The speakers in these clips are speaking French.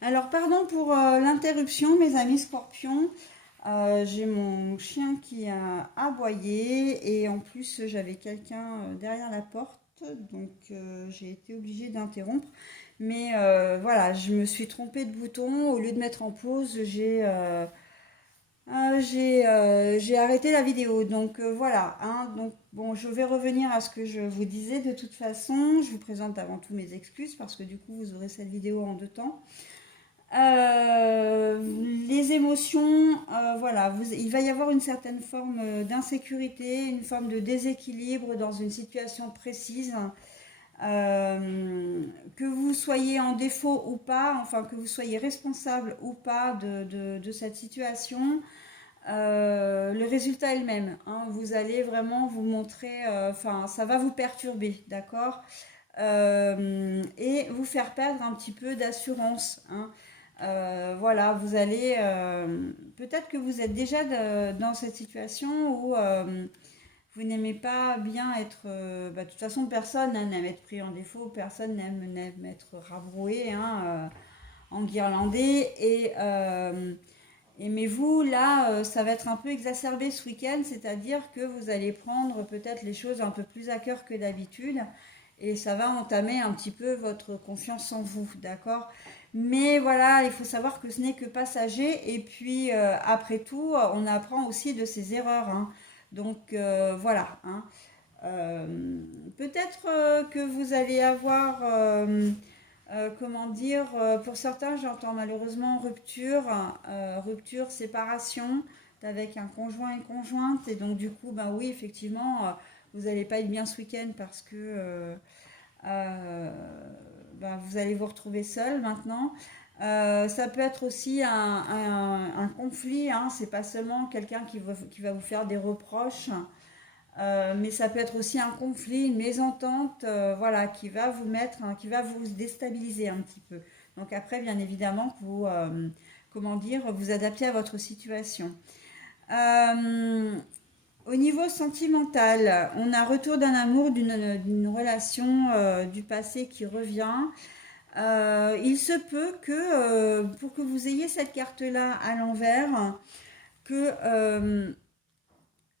Alors, pardon pour l'interruption, mes amis scorpions. J'ai mon chien qui a aboyé et en plus j'avais quelqu'un derrière la porte, donc j'ai été obligée d'interrompre. Mais voilà, je me suis trompée de bouton. Au lieu de mettre en pause, j'ai arrêté la vidéo. Donc voilà, hein. Donc bon, je vais revenir à ce que je vous disais de toute façon. Je vous présente avant tout mes excuses parce que du coup vous aurez cette vidéo en deux temps. Les émotions, voilà, il va y avoir une certaine forme d'insécurité, une forme de déséquilibre dans une situation précise. Que vous soyez en défaut ou pas, enfin que vous soyez responsable ou pas de cette situation, le résultat est le même, hein. Vous allez vraiment vous montrer, enfin ça va vous perturber, d'accord. Et vous faire perdre un petit peu d'assurance, hein. Voilà, vous allez peut-être que vous êtes déjà dans cette situation où vous n'aimez pas bien être. Bah, de toute façon, personne n'aime être pris en défaut, personne n'aime être rabroué, hein, enguirlandé. Mais vous, là, ça va être un peu exacerbé ce week-end, c'est-à-dire que vous allez prendre peut-être les choses un peu plus à cœur que d'habitude et ça va entamer un petit peu votre confiance en vous, d'accord? Mais voilà, il faut savoir que ce n'est que passager et puis après tout, on apprend aussi de ses erreurs, hein. Donc voilà, hein. Peut-être que vous allez avoir, comment dire, pour certains, j'entends malheureusement rupture, rupture, séparation avec un conjoint et conjointe. Et donc, du coup, ben oui, effectivement, vous n'allez pas être bien ce week-end parce que euh, ben, vous allez vous retrouver seul maintenant. Ça peut être aussi un conflit, hein, c'est pas seulement quelqu'un qui va vous faire des reproches. Mais ça peut être aussi un conflit, une mésentente, voilà, qui va vous mettre, hein, qui va vous déstabiliser un petit peu. Donc après, bien évidemment, vous, comment dire, vous adapter à votre situation. Euh, Au niveau sentimental, on a retour d'un amour, d'une relation du passé qui revient. Il se peut que, pour que vous ayez cette carte-là à l'envers, que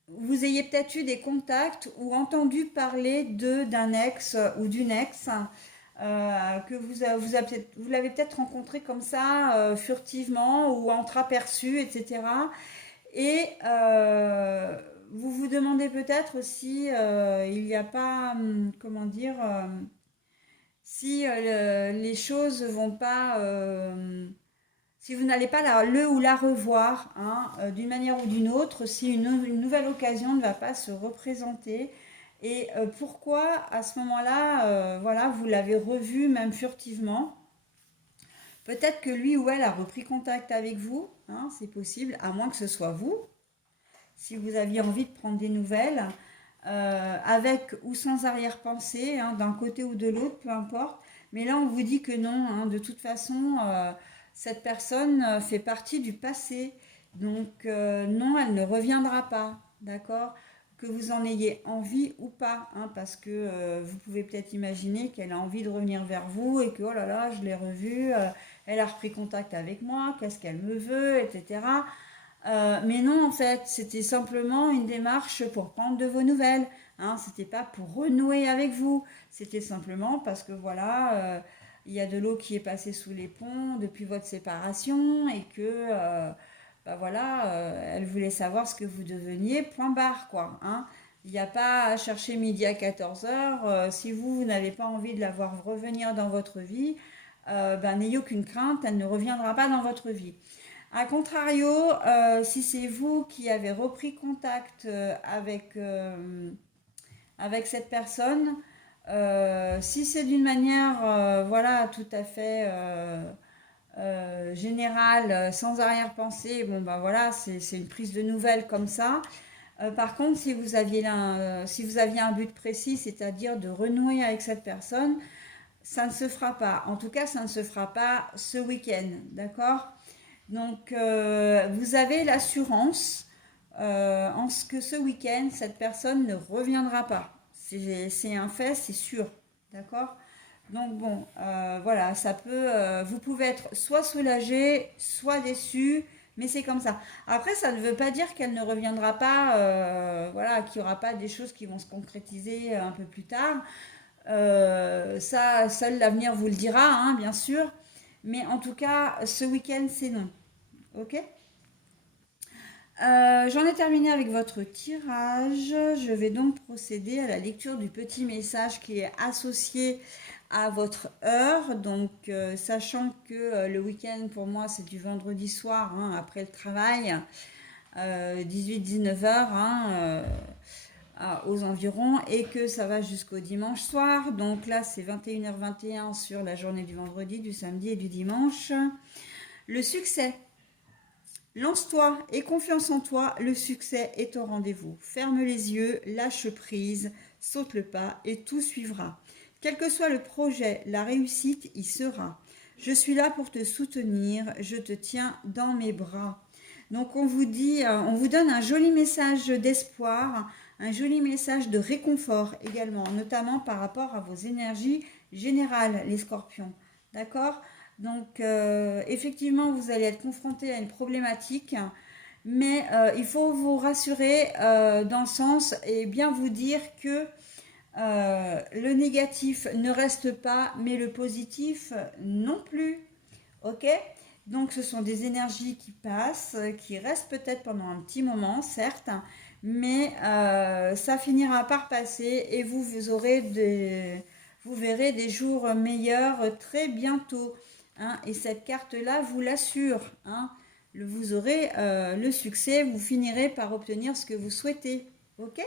vous ayez peut-être eu des contacts ou entendu parler d'un ex ou d'une ex, que vous l'avez peut-être rencontré comme ça, furtivement ou entreaperçu, etc. Et vous vous demandez peut-être si il n'y a pas, comment dire, si les choses vont pas, si vous n'allez pas le ou la revoir, hein, d'une manière ou d'une autre, si une nouvelle occasion ne va pas se représenter. Et pourquoi à ce moment-là, voilà, vous l'avez revu même furtivement. Peut-être que lui ou elle a repris contact avec vous, hein, c'est possible, à moins que ce soit vous, si vous aviez envie de prendre des nouvelles, avec ou sans arrière-pensée, hein, d'un côté ou de l'autre, peu importe. Mais là, on vous dit que non, hein, de toute façon, cette personne fait partie du passé. Donc, non, elle ne reviendra pas, d'accord? Que vous en ayez envie ou pas, hein, parce que vous pouvez peut-être imaginer qu'elle a envie de revenir vers vous et que, oh là là, je l'ai revue, elle a repris contact avec moi, qu'est-ce qu'elle me veut, etc. Mais non, en fait, c'était simplement une démarche pour prendre de vos nouvelles, hein. C'était pas pour renouer avec vous. C'était simplement parce que voilà, il y a de l'eau qui est passée sous les ponts depuis votre séparation et que bah voilà, elle voulait savoir ce que vous deveniez, point barre, quoi, hein. Il n'y a pas à chercher midi à 14h. Si vous n'avez pas envie de la voir revenir dans votre vie, ben, n'ayez aucune crainte, elle ne reviendra pas dans votre vie. A contrario, si c'est vous qui avez repris contact avec cette personne, si c'est d'une manière voilà, tout à fait générale, sans arrière-pensée, bon ben voilà, c'est une prise de nouvelles comme ça. Par contre, si vous aviez un but précis, c'est-à-dire de renouer avec cette personne, ça ne se fera pas. En tout cas, ça ne se fera pas ce week-end, d'accord? Donc, vous avez l'assurance en ce que ce week-end, cette personne ne reviendra pas. C'est un fait, c'est sûr. D'accord. Donc bon, voilà, ça peut, vous pouvez être soit soulagé, soit déçu, mais c'est comme ça. Après, ça ne veut pas dire qu'elle ne reviendra pas, voilà, qu'il n'y aura pas des choses qui vont se concrétiser un peu plus tard. Ça, seul l'avenir vous le dira, hein, bien sûr. Mais en tout cas, ce week-end, c'est non. Ok? J'en ai terminé avec votre tirage. Je vais donc procéder à la lecture du petit message qui est associé à votre heure. Donc, sachant que le week-end pour moi c'est du vendredi soir, hein, après le travail, 18-19 heures, hein, aux environs, et que ça va jusqu'au dimanche soir. Donc là, c'est 21h21 sur la journée du vendredi, du samedi et du dimanche. Le succès. Lance-toi et confiance en toi, le succès est au rendez-vous. Ferme les yeux, lâche prise, saute le pas et tout suivra. Quel que soit le projet, la réussite y sera. Je suis là pour te soutenir, je te tiens dans mes bras. Donc on vous dit, on vous donne un joli message d'espoir, un joli message de réconfort également, notamment par rapport à vos énergies générales, les scorpions. D'accord? Donc, effectivement, vous allez être confronté à une problématique, mais il faut vous rassurer dans le sens et bien vous dire que le négatif ne reste pas, mais le positif non plus. Ok? Donc, ce sont des énergies qui passent, qui restent peut-être pendant un petit moment, certes, mais ça finira par passer et vous aurez vous verrez des jours meilleurs très bientôt. Hein, et cette carte-là vous l'assure. Hein, vous aurez le succès, vous finirez par obtenir ce que vous souhaitez. Ok?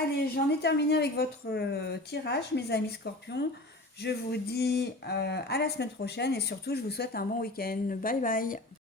Allez, j'en ai terminé avec votre tirage, mes amis scorpions. Je vous dis à la semaine prochaine et surtout, je vous souhaite un bon week-end. Bye bye.